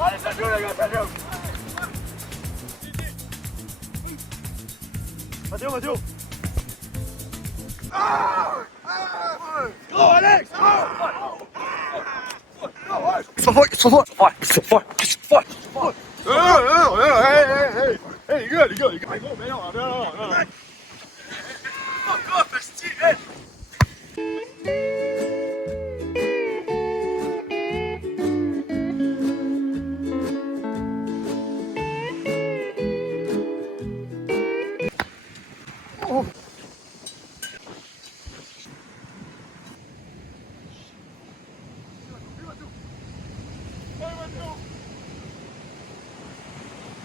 Allez, ça joue, les gars, ça joue. Mathéo, Mathéo. Go, Alex! So fort. Hey, les gars. Non, mais non. Fuck off, esti, hey!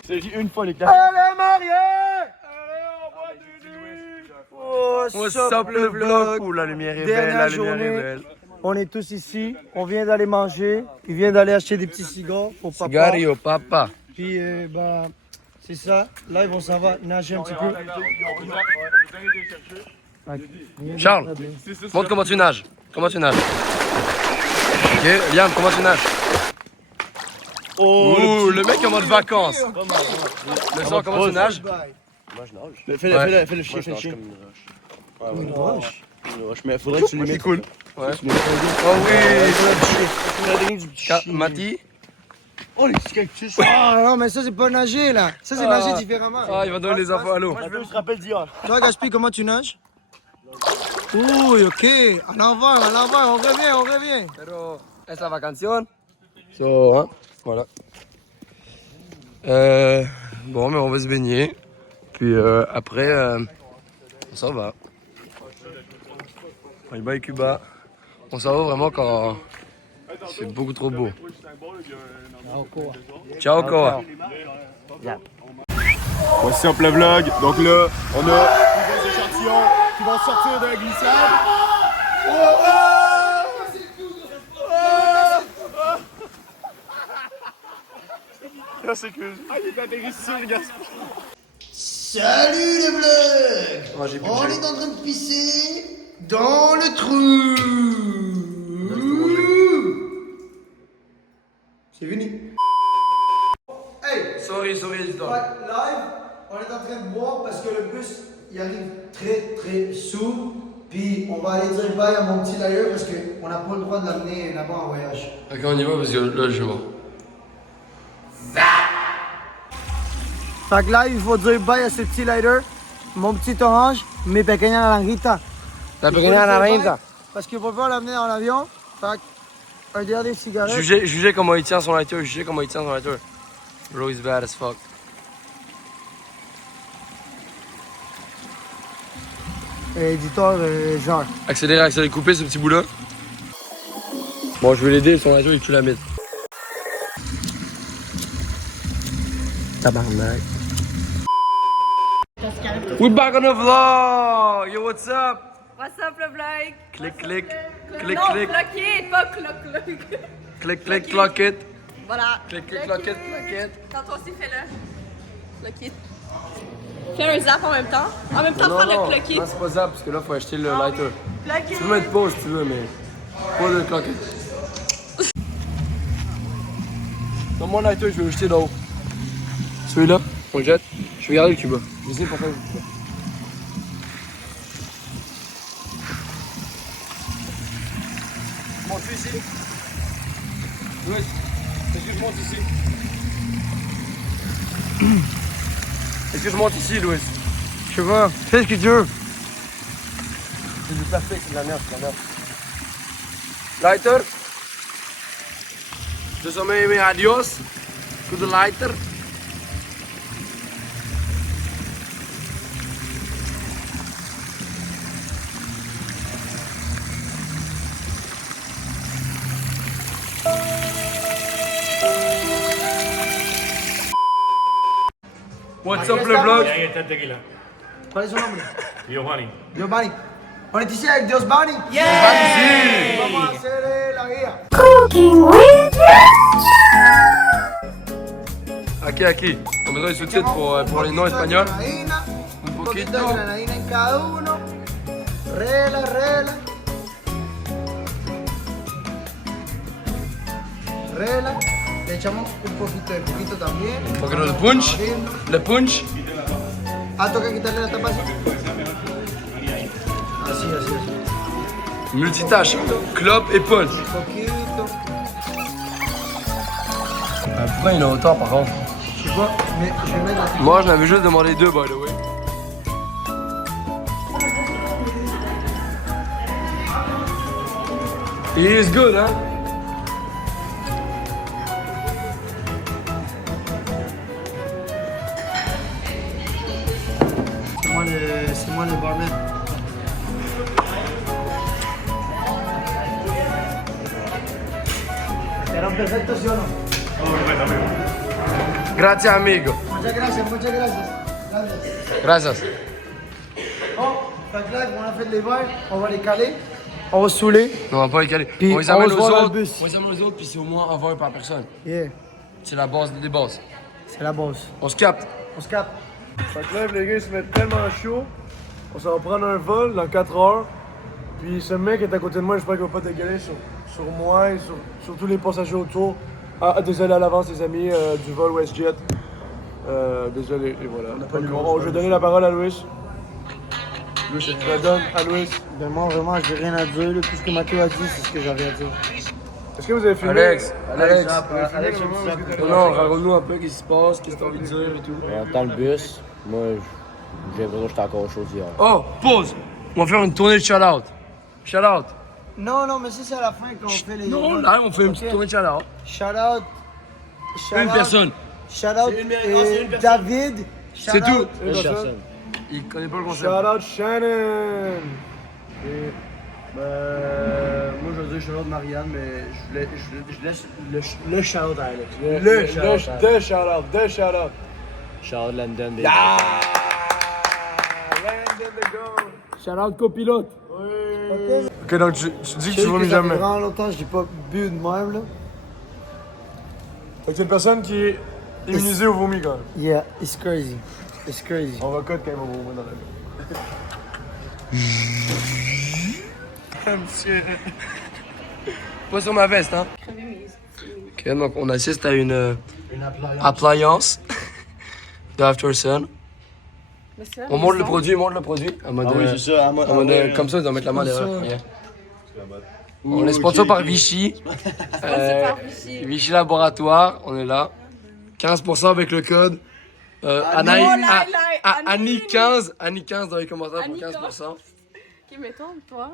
C'est une fois les gars. Allez, marié! Allez, on boit du nuit. What's up le vlog? Ouh, la lumière est belle, Dernière la lumière journée. est belle. On est tous ici. On vient d'aller manger. Il vient d'aller acheter des petits cigares pour papa. Cigario, papa. Puis, c'est ça. Là, ils vont s'en va nager un petit peu. Charles, montre comment tu nages. Comment tu nages. Ok, Liam, comment tu nages. Ouh, le mec en mode vacances. Le sang, comment tu nages. Fais le chien. Une roche. Mais faudrait que tu lui mettes. Cool. Ouais. Oh oui. Mati. Oh, les petits cactus. Ah non, mais ça, c'est pas nager, là. Ça, c'est nager différemment. Ah, il va donner les infos à l'eau. Je me rappelle d'hier. Toi, Gaspi, comment tu nages? Oui, ok. En avant, on revient. Pero es la vacación. So, hein, voilà. Bon, mais on va se baigner. Puis après, on s'en va. Bye bye Cuba. On s'en va vraiment quand c'est beaucoup trop beau. Ciao, Koa. Voici up le vlog. Donc là, on a des échantillons qui vont sortir de la glissade. Là, c'est que. Ah, il est atterri ici, les gars. Salut le vlog! Oh, j'ai plus de On gel. est en train de pisser dans le trou! C'est fini! Hey! Sorry, éditeur. Live, on est en train de boire parce que le bus il arrive très sous. Puis on va aller dire bye à mon petit d'ailleurs parce qu'on n'a pas le droit de l'amener là-bas en voyage. Ok, on y va parce que là, je suis mort. Fait que là, il faut dire bye à ce petit lighter, mon petit orange, mes pequeñas naranjitas. La Il faut pequeña lui dire naranja. bye parce qu'il va pas l'amener dans l'avion. Fait que, un dernier cigarette. Jugez comment il tient son lighter, Bro is bad as fuck. Éditeur, genre. Accélérez, coupez ce petit bout là. Bon, je vais l'aider, son lighter il tue la mythe. Tabarnak. We back on the vlog! Yo, what's up? What's up le vlog? Clic, clic, Non, clic. cloquet, pas cloc. Clic, clock it. Voilà. Clic, clock it. Quand on s'est fait là. Cloquet. Fais un zap en même temps. En même temps, prends le cloquet. Non, c'est pas ça, parce que là, faut acheter le lighter. Cloquet. Tu peux mettre pause si tu veux, mais pas le clock it. Dans mon lighter, je vais le jeter là-haut. Celui-là, on le jette. Je vais garder le Cuba. Je sais pourquoi. Monte ici. Louis, est-ce que je monte ici? Est-ce que je monte ici, Louis? Je sais pas, fais ce que tu veux. C'est du plastique, c'est de la merde, Lighter. Je sommes mes adios. To the lighter. What's up le vlog? Quel est son nom? Giovanni. Giovanni. On est ici avec Giovanni. Ici. On va accélérer la guerre. Aquí. On a besoin de sous-titres pour les noms espagnols. Un poquito poquito. de granadina en cada uno. Rela. Le echamos un poquito también. Un poquito de punch. Le punch. Ah, toca quitarle la tapa así. Así. Multitâche. Clope et punch. Un poquito. Pourquoi il y en a autant par contre? Je sais pas, mais je vais mettre la... Moi, je n'avais juste demandé 2, by the way. It is good, hein? C'est moi le barman. ¿Quedaron perfectos, sí o no? Grazie, amigo. Muchas gracias. Gracias. Bon, fait que là, on a fait les verres, on va les caler. On va se saouler. Non, on va pas les caler. Puis On les on amène se aux voit dans le autres. bus. On les amène aux autres, puis c'est au moins un verre par personne. Yeah, C'est la base des bases. c'est la base. On se capte. On se capte. Fait que là, les gars, ils se mettent tellement chaud. On s'en va prendre un vol dans 4 heures. Puis ce mec est à côté de moi, j'espère qu'il va pas dégueuler sur moi et sur tous les passagers autour. Ah, désolé à l'avance, les amis du vol WestJet. Désolé, et voilà. Donc, je vais donner la parole à Louis. Je la donne à Louis. Vraiment, j'ai rien à dire. Tout ce que Mathieu a dit, c'est ce que j'avais à dire. Est-ce que vous avez filmé? Alex, Alex, non, raconte-nous un peu qu'est-ce qui se passe, qu'est-ce que t'as envie de dire et tout. Dans le bus, moi, j'ai l'impression que j'étais encore chaud hier. Oh, pause. On va faire une tournée de shout-out. Shout-out. Non, mais ça, c'est à la fin quand on fait les... Non, là, on fait une petite tournée de shout-out. Shout out. Une personne. Shout out David. C'est tout. Une personne. Il connaît pas le concept. Shout out Shannon. Et, moi, je veux dire shout-out Marianne, mais je laisse le shout-out à Alex. Le shout-out. Shout-out Landon. Landon the goal. Shout-out copilote. Ok, donc tu dis que tu vomis Ça fait jamais. vraiment longtemps que j'ai pas bu de même, là. Fait que c'est une personne qui est immunisée au vomi quand même. Yeah, it's crazy. On va cut quand il va vomir dans la gueule. Pas sur ma veste, hein. Crever mes Ok, donc on assiste à une appliance de Aftersun. Mais c'est là, On monte ils le sont- produit, En mode, ça. comme ça, ils doivent mettre la main derrière. ça. Yeah. On est sponsor par Vichy. par Vichy. Vichy Laboratoire, on est là. 15% avec le code. Annie15 dans les commentaires pour Annie 15%. Ok, mettons, toi.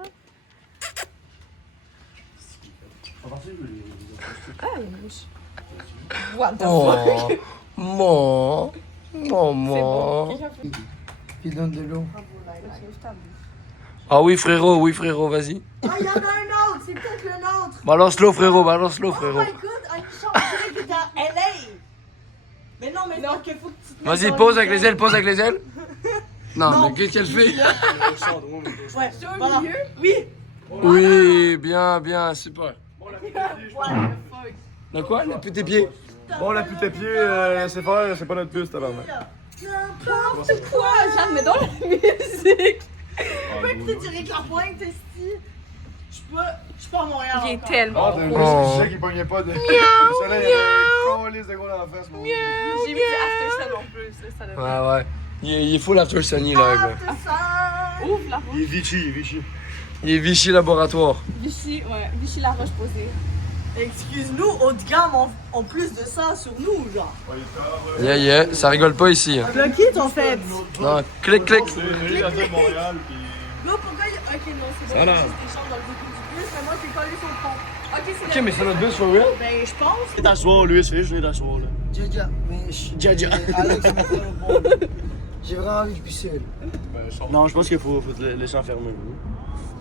Ah, il y a une mouche. What the fuck? Oh, maman. Puis donne de l'eau. Ah oui frérot, vas-y. Ah, il y en a un autre, c'est peut-être le nôtre. Balance-le frérot. Oh my god, un chantier qui est à LA. Mais non, mais donc, il faut que tu te mettes Vas-y, dans pose le avec les ailes. Non, mais qu'est-ce qu'elle fait? Ouais, voilà. Oui. Oui, bien, super. What the fuck? La quoi? La pute tes pieds. Bon, la pute à pied, c'est faire, c'est pas notre bus, tabarnak. N'importe quoi! Jeanne, mets donc la musique! Pourquoi tu te dirais que la pointe, esti? Je suis pas à Montréal. Il est encore. tellement Ah, beau. moi, je sais qu'il pognait pas de. Le soleil avait collé de gros dans la face, mon gars. J'ai mis du After Sun en plus. Là, ça devrait- Ouais. Il est full After Sunny là, gars. After Sun. Ouvre la roche. Il est Vichy. Il est Vichy Laboratoire. Vichy, ouais. Vichy la roche posée. Excuse-nous, haut de gamme en plus de ça sur nous, genre. Yeah, ça rigole pas ici. Hein. Bloqué, en fait. Non, clic. C'est de Montréal, puis. Là, pourquoi il... Ok, non, c'est bon. Voilà. Juste des chambres dans le début du bus, mais moi, j'ai collé sur le pont. Ok, c'est Ok, le- mais c'est notre bus for real? Ben, je pense. C'est t'asseoir, lui, c'est juste t'asseoir, là. Jaja, mais Jaja. Alex, il m'a fait le bon. J'ai vraiment envie de pisser, là. Non, je pense qu'il faut te laisser enfermer.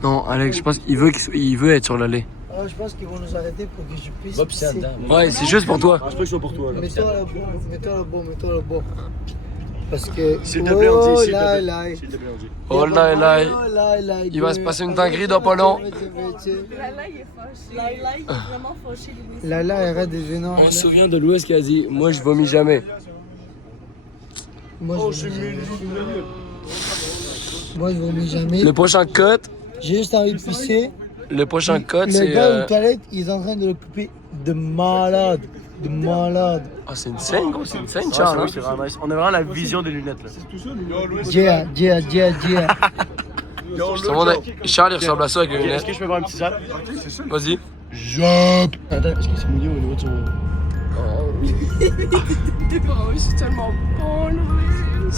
Non, Alex, je pense qu'il veut être sur l'allée. Ah, je pense qu'ils vont nous arrêter pour que je puisse Va pisser pisser. dedans. Ouais, c'est juste pour toi. Je pense pas que ce soit pour toi, là. Mets-toi le bon. Parce que... S'il te plaît, on dit, s'il te là, plaît. là. S'il te plaît, on dit. Oh là là. Là, Il va se passer une dinguerie dans pas long. Lala, il est fâché. Laila, il est vraiment fâché, Louis. Là, arrête de gêner. On se souvient de Louis qui a dit « Moi, je vomis jamais Moi, je vomis jamais. ». Le prochain cut, J'ai juste envie de pisser. c'est... Le gars aux toilettes, il est en train de l'occuper de malade. De malade. Ah, c'est une scène, gros, c'est une scène, Ouais, Charles. c'est vraiment nice. On a vraiment la vision des lunettes là. Yeah. Charles, il ressemble à ça avec les Est-ce lunettes. que je peux voir un petit zap? Vas-y. Attends, est-ce que c'est mouillé au niveau de son. Oh, je suis tellement bon, Louis.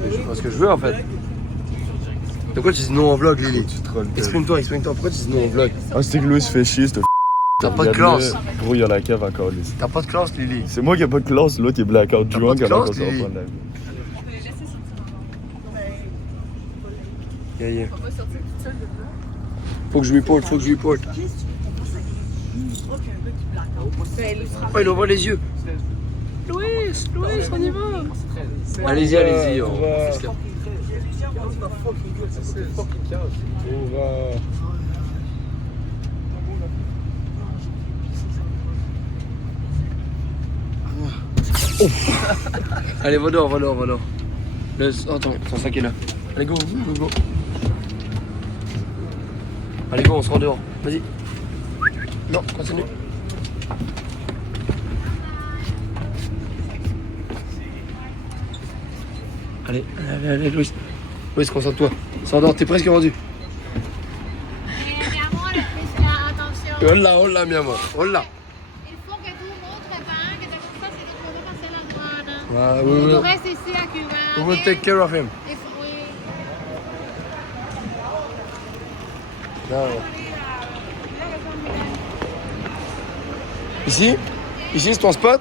Je fais ce que je veux en fait. Pourquoi tu dis non en vlog, Lily? Exprime-toi. Pourquoi tu dis non en vlog? Ah, c'était que Louis se fait chier, cette T'as pas de classe. Gros, il y a la cave encore, là. T'as pas de classe, Lily. C'est moi qui ai pas de classe, l'autre il est blackout T'as drunk pas de avant qu'on classe, se Lily. reprenne la vie. Yeah. Faut que je lui porte. Oh, il ouvre les yeux. Louis, on y va. Allez-y. On fait ce qu'il y a. Allez, va dehors. Attends, son sac est là. Allez, go. Allez, go, on se rend dehors. Vas-y. Non, continue. Allez, Louis. Louis, concentre-toi. S'endort, t'es presque rendu. Mi amore, attention. Hola, mi amor. Hola. Il faut que tu montres pas que te ça, c'est notre moment passer la douane. Ah, Tu restes ici à Cuba. We will take care of him. Il faut, oui. Non. Ici, c'est ton spot?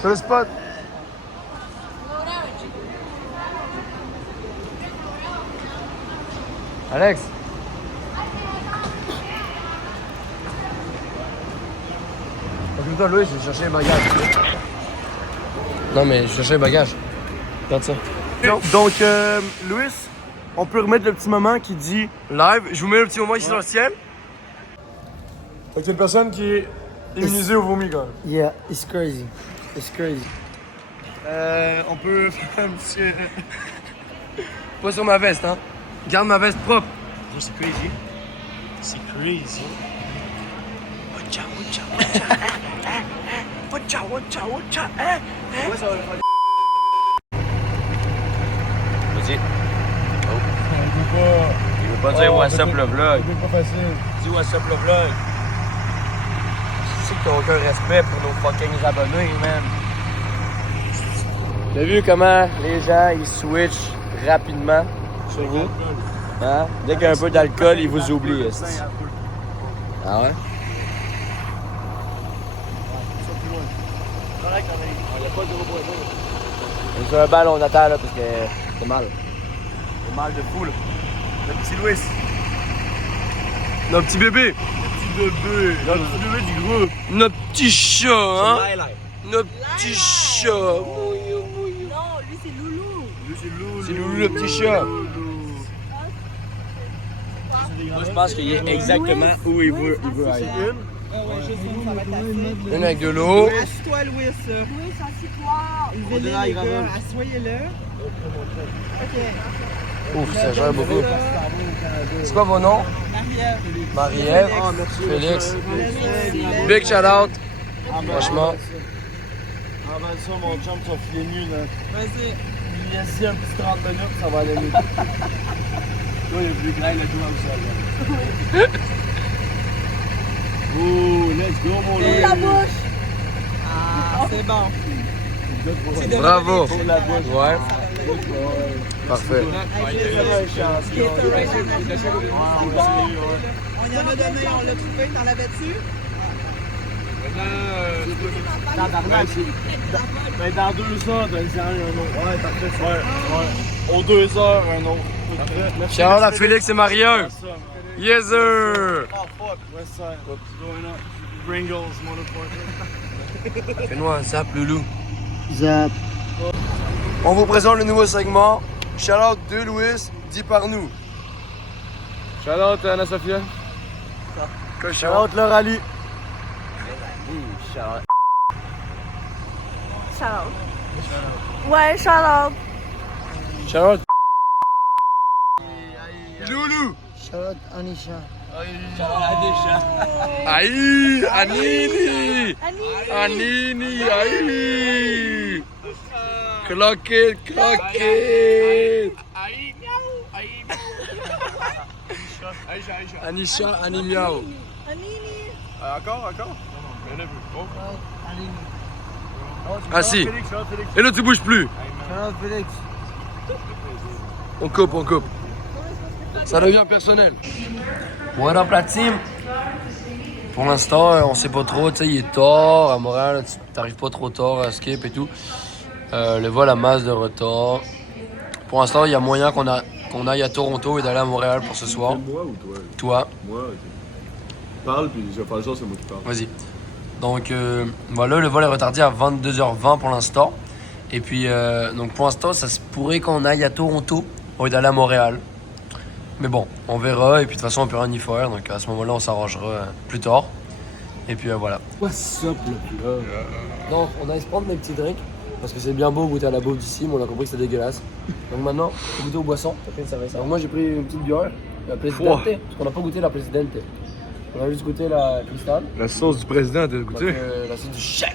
C'est le spot? Alex? Occupe-toi, Louis, je vais chercher les bagages. Non, mais je cherchais les bagages. Regarde ça. Donc, Louis, on peut remettre le petit moment qui dit. Live, je vous mets le petit moment ici dans le ciel. Fait que c'est une personne qui est immunisée au vomi, quand même. Yeah, it's crazy. On peut faire un petit. Pas sur ma veste, hein. Garde ma veste propre. Oh, c'est crazy. Vas-y. Il veut pas dire what's up le vlog. C'est pas facile. Dis what's up le vlog. Tu sais que t'as aucun respect pour nos fucking abonnés, man. T'as vu comment les gens ils switchent rapidement sur vous? Hein? Dès qu'il y a un peu d'alcool, ils vous oublient. esti. Ah ouais? C'est un ballon d'attente là parce que c'est mal. C'est mal de fou, là. Le petit Louis. Notre petit bébé! Notre petit bébé du groupe. Notre petit chat, hein? Highlight. Notre petit chat! Non, lui, c'est Loulou. C'est Loulou le petit chat! Moi, je pense qu'il est exactement où il veut aller. Une avec de l'eau. Assis-toi, Louis. Louis, assis-toi. Venez, les gars, assoyez-le. OK. Ouf, ça gère beaucoup. C'est quoi vos noms? Marie-Ève, Félix. Big shout out. Franchement. Avant ça, mon chum, ça filé nu, là. Vas-y. Il y a ici un petit 30 minutes, ça va aller mieux. Toi, il a voulu grailler le doigt au sol. Oh, let's go, mon Louis. La bouche. Ah, c'est bon. Bravo. La bouche. Ouais. Parfait. On y en a donné, on l'a trouvé, t'en l'avais-tu? Ben, dans 2 heures, donne-y un autre. Ouais, parfait. Ouais. Aux 2 heures, un autre. Shout out à Félix et Marie-Ève. Yes, sir. Oh, fuck. West side. What's going on? Pringles, motherfucker. Fais-nous un zap, Loulou. Zap. On vous présente le nouveau segment. Shout out de Louis, dit par nous. Shout out à Anna Sophia. Cochon. Shout out Laura Ali. Shout out. Ouais, shout out. Charlotte. Loulou. Charlotte Anisha. Aïe, Anini. Anini, aïe. Cloquette, cloquette. Anisha, Animiao. Encore? Assis. Et là, tu bouges plus. Charlotte Félix. On coupe. Ça devient personnel. What up la team? Pour l'instant, on sait pas trop, tu sais, il est tard à Montréal, t'arrives pas trop tard à skip et tout. Le vol a masse de retard. Pour l'instant, il y a moyen qu'on aille à Toronto et d'aller à Montréal pour ce soir. Moi ou toi? Toi, Moi, ok. Parle, puis je vais faire ça, c'est moi qui parle. vas-y. Donc voilà, le vol est retardé à 22h20 pour l'instant. Et puis, donc pour l'instant, ça se pourrait qu'on aille à Toronto au lieu d'aller à Montréal. Mais bon, on verra. Et puis de toute façon, on peut rien y faire. Donc à ce moment-là, on s'arrangera plus tard. Et puis voilà. What's up, là? Donc, on allait se prendre des petits drinks. Parce que c'est bien beau goûter à la bouffe d'ici, mais on a compris que c'était dégueulasse. Donc maintenant, on va goûter aux boissons. Alors moi, j'ai pris une petite bière, la Presidente. Parce qu'on n'a pas goûté la Presidente. On a juste goûté la Cristal. La sauce du président, t'as Donc, goûté? la sauce du chef.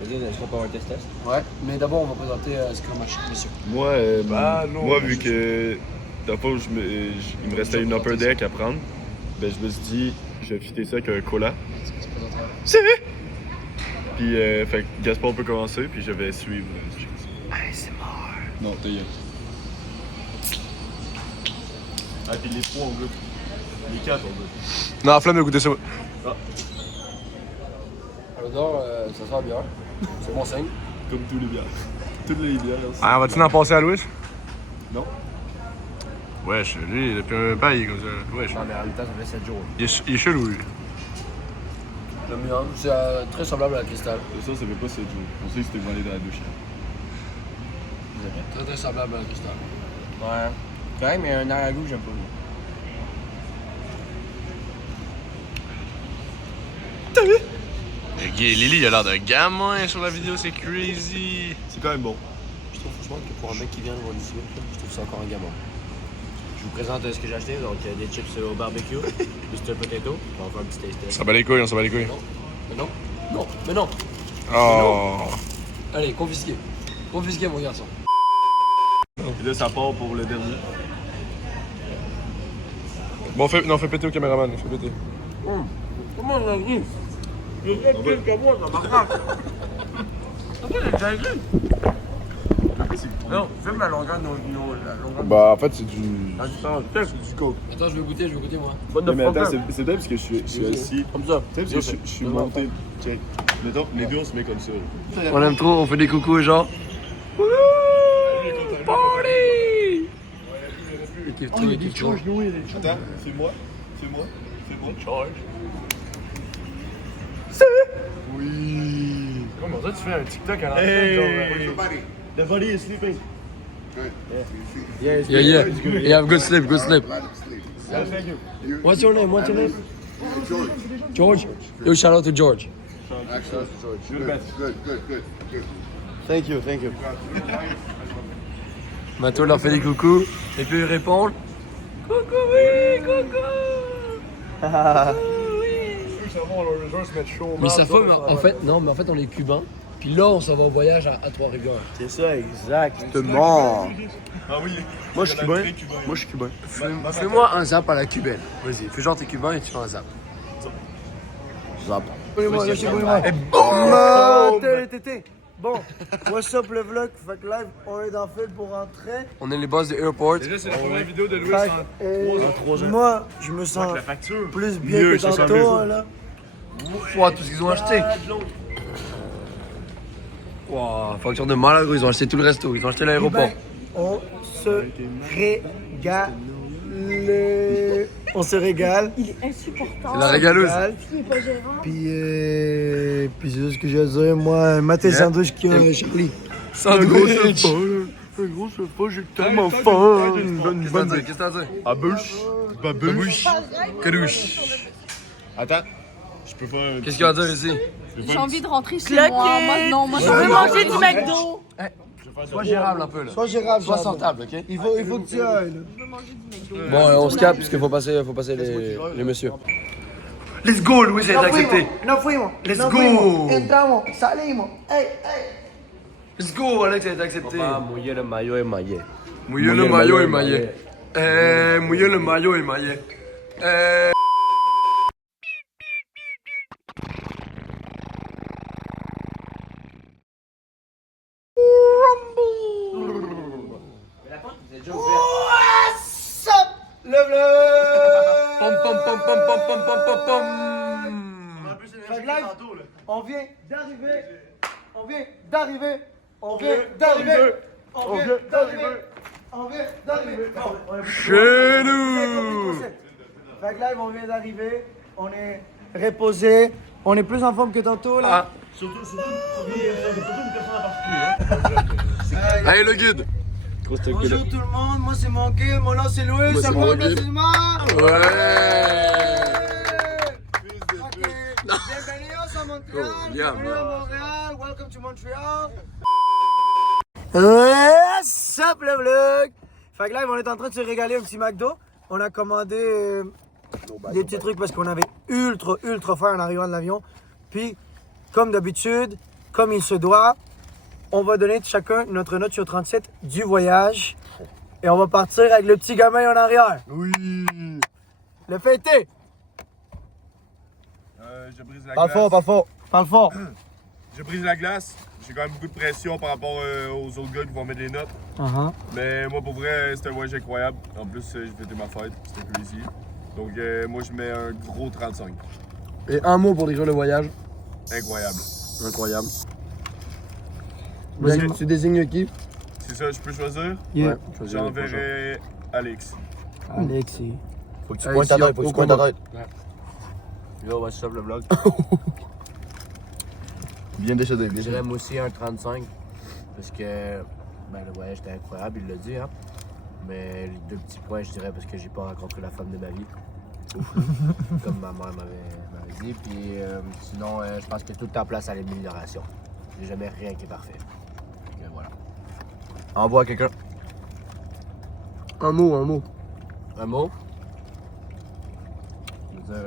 Vas-y, je vais pas avoir un test. Ouais, mais d'abord, on va présenter ce qu'on mâche, messieurs. Moi, non, moi vu que dans le fond, il me restait une upper deck à prendre, ben je me suis dit, je vais fitter ça avec un cola. C'est vrai! Puis, fait que Gaspard peut commencer, puis je vais suivre. c'est mort. Non, t'as rien. Ah, puis les 3 on goûte. Les 4 on goûte. Non, flamme de goûter ça. À l'odeur, ça sent bien. C'est bon signe. Comme tous les bières. Toutes les bières. Ah, vas-tu en passer à Louis? Non. Wesh, lui, depuis un bail comme ça. Wesh. Non, mais en même temps, ça fait 7 jours. Il est chelou, lui. J'aime bien. C'est très semblable à la Cristal. Ça fait pas 7 jours. On sait que c'était volé dans la douche. Très très semblable à la Cristal. Ouais. Ouais, mais un arrière-goût, j'aime pas. Lily, il a l'air d'un gamin sur la vidéo, c'est crazy. C'est quand même bon. Je trouve franchement que pour un mec qui vient de voir ici, je trouve ça encore un gamin. Je vous présente ce que j'ai acheté, donc des chips au barbecue, Mr. Potato. On va faire un petit taste test. Ça bat les couilles, on s'en bat les couilles. Mais non. Oh. Allez, confisqué. Confisqué, mon garçon. Et là, ça part pour le dernier. Bon, fais péter au caméraman, fais péter. Comment on a dit? Non, fais ma longueur, la longueur. Bah, en fait, c'est du. C'est du coke. Attends, je vais goûter moi. Mais attends, c'est peut-être parce que je suis assis. Comme ça. Tu sais, parce que je suis monté. Tiens, mettons, les deux, on se met comme ça. On aime trop, on fait des coucous aux gens. Party! Attends, c'est moi. Charge. Oui. Comment ça, tu fais un TikTok à Hey. l'entrée? The body is sleeping. Yeah. You have good sleep. Thank you. What's your name? George. Yo, shout out to George. Thank you. Mato leur fait des coucous et puis ils répondent. Coucou, oui, coucou. Mais ça fait, en fait, on est cubains. Puis là, on s'en va au voyage à Trois-Rivières. C'est ça, exactement. Ah oui. Moi, je suis cubain. Fais-moi un zap à la cubaine. Vas-y, fais genre t'es cubain et tu fais un zap. Zap. Bon, what's up le vlog? Fait que live, on est dans le fil pour rentrer. On est les boss de Airport. Déjà, c'est la première vidéo de Louis Fait en que, 3 ans. moi, je me sens La facture. plus bien Mieux, que ça sent tantôt, mieux. là. Wow, tout ce qu'ils ont acheté. Wow, facture de malade, ils ont acheté tout le resto. Ils ont acheté l'aéroport. Ben, on se régale. On se régale. Il est insupportable. C'est la régaleuse. Il est pas gérant. Puis c'est ce que j'ai à dire. Moi, matin sandwich qui a Charlie. Sandwich. Un gros repas, j'ai tellement faim. Qu'est-ce que t'as dit? À bûche. Babouche. Cadouche. Attends. Je peux faire un. Qu'est-ce qu'il y a à dire ici? J'ai envie de rentrer chez moi. Moi, non, moi, Je veux manger du McDo. Sois gérable un peu là. Sois gérable, Sois Jade. sortable, ok? Il faut que tu ailles. Bon, on se capte puisqu'il faut passer les messieurs. Let's go, Louis, c'est accepté. Nos fuimos. Let's Nos go. fuimos. Entramos, salimos. Hey, hey. Let's go, Alex, c'est accepté. Mouiller le maillot émaillé. Mouiller le maillot émaillé. Mouiller le maillot émaillé. What's up, le vlog? Pom pom pom pom pom pom pom pom pom. Fait que live, on vient d'arriver. On vient d'arriver. On vient d'arriver. On vient d'arriver. On vient d'arriver. Chez nous. Fait que live, on vient d'arriver. On est reposé. On est plus en forme que tantôt là. Allez le guide. Bonjour tout le monde, moi c'est mon guide, mon nom c'est Louis, Moi, ça c'est va mon bien guide. c'est Ouais. Ok, bienvenue à Montréal, Oh, yeah, bienvenue à man. Montréal, welcome to Montreal. What's up le vlog? Fait que là, on est en train de se régaler un petit McDo. On a commandé des petits trucs parce qu'on avait ultra faim en arrivant de l'avion. Puis, comme d'habitude, comme il se doit, on va donner chacun notre note sur 37 du voyage. Et on va partir avec le petit gamin en arrière. Oui. Le fêté! Je brise la Parle glace. fort, parle fort. Parle fort. Je brise la glace. J'ai quand même beaucoup de pression par rapport aux autres gars qui vont mettre des notes. Mais moi, pour vrai, c'était un voyage incroyable. En plus, j'ai fêté ma fête. C'était cool ici. Donc, moi, je mets un gros 35. Et un mot pour décrire le voyage. Incroyable. Incroyable. Vas-y. Tu désignes qui? C'est ça, je peux choisir? Yeah. Choisis le prochain. J'enverrai Alex. Alexis. Faut que tu Hey, pointes ta si, tête, faut que au tu pointes ta combat. tête. Yo, what's up le vlog? Bien décédé, Je bien dirais décédé. moi aussi un 35 parce que le voyage était incroyable, il l'a dit, hein. Mais les deux petits points, je dirais, parce que j'ai pas rencontré la femme de ma vie. Comme ma mère m'avait dit. Puis sinon, je pense que tout est en place à l'amélioration. J'ai jamais rien qui est parfait. Donc, voilà. Envoie à quelqu'un. Un mot. Un mot? Je veux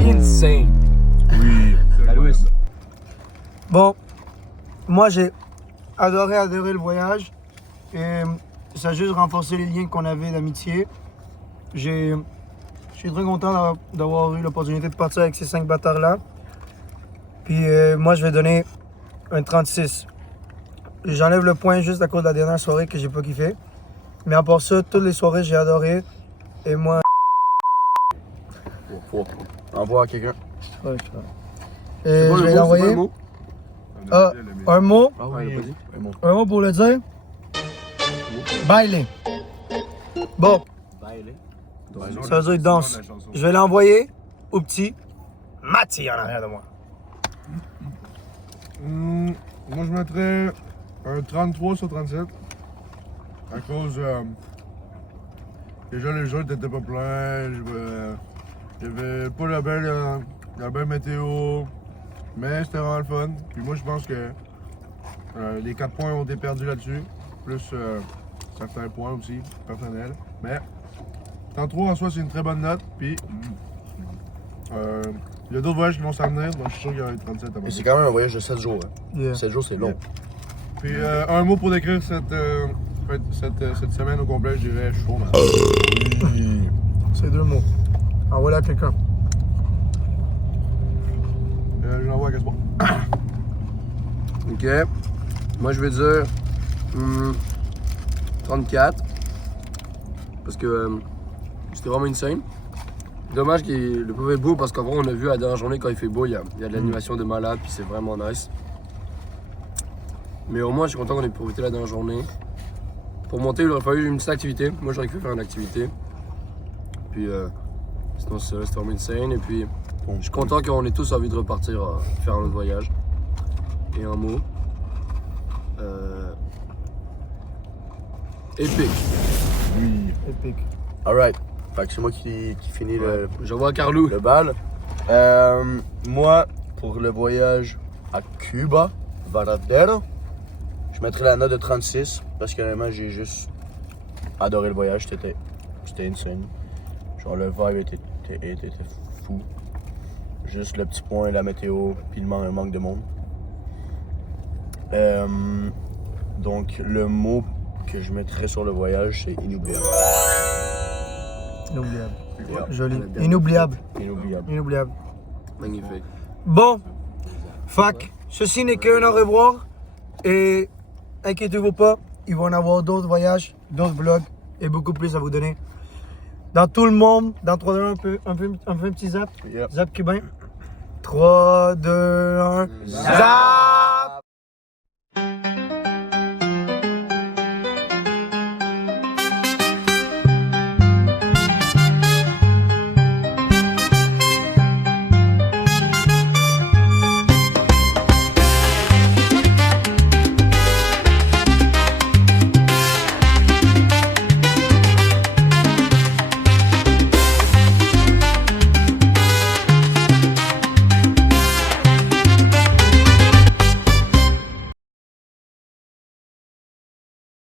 dire, insane. Oui. La Louis. Bon, moi j'ai adoré le voyage. Et ça a juste renforcé les liens qu'on avait d'amitié. Je suis très content d'avoir eu l'opportunité de partir avec ces 5 bâtards-là. Puis moi, je vais donner un 36. J'enlève le point juste à cause de la dernière soirée que j'ai pas kiffé. Mais à part ça, toutes les soirées, j'ai adoré. Et moi... Envoie à quelqu'un. je vais l'envoyer. Ah, un mot. Ah Ouais, il a pas dit. Un mot pour le dire. Baile. Bon, Bye, ça veut dire danse. Je vais l'envoyer au petit Mathieu en arrière de moi. Moi, je mettrais un 33 sur 37. À cause. Déjà, les jeux n'étaient pas pleins. Il n'y avait pas la belle météo. Mais c'était vraiment le fun. Puis moi, je pense que les 4 points ont été perdus là-dessus. Plus certains points aussi, personnels. Mais 33 en soi, c'est une très bonne note. Puis. Il y a d'autres voyages qui vont s'en venir, donc je suis sûr qu'il y aura eu 37 à mon Et c'est avis. quand même un voyage de 7 jours. Hein. Yeah. 7 jours, c'est long. Puis un mot pour décrire cette semaine au complet, je dirais chaud. Man. C'est 2 mots. Envoie-le à quelqu'un. Je l'envoie à Gaspard. Ok. Moi, je vais dire 34. Parce que c'était vraiment insane. Dommage que le pauvre est beau parce qu'en gros, on a vu à la dernière journée quand il fait beau, il y a de l'animation de malade puis c'est vraiment nice. Mais au moins, je suis content qu'on ait profité la dernière journée. Pour monter, il aurait fallu une petite activité. Moi, j'aurais pu faire une activité. Puis, sinon, c'était vraiment insane. Et puis, je suis content qu'on ait tous envie de repartir faire un autre voyage. Et un mot. Épique. Oui. Épique. Alright. Fait que c'est moi qui finis Je vois Carlou. le bal. Moi, pour le voyage, à Cuba, Varadero. Je mettrais la note de 36 parce que honnêtement, j'ai juste adoré le voyage. C'était insane. Genre, le vibe était fou. Juste le petit point, la météo, puis le manque de monde. Donc, le mot que je mettrais sur le voyage, c'est inoubliable. Inoubliable. Yeah. Joli. Inoubliable. Inoubliable. Inoubliable. Magnifique. Bon, fac, ceci n'est qu'un au revoir. Et inquiétez-vous pas, il va y en avoir d'autres voyages, d'autres vlogs et beaucoup plus à vous donner. Dans tout le monde, dans 3, 2, 1, un petit zap. Yep. Zap cubain. 3, 2, 1. Zap!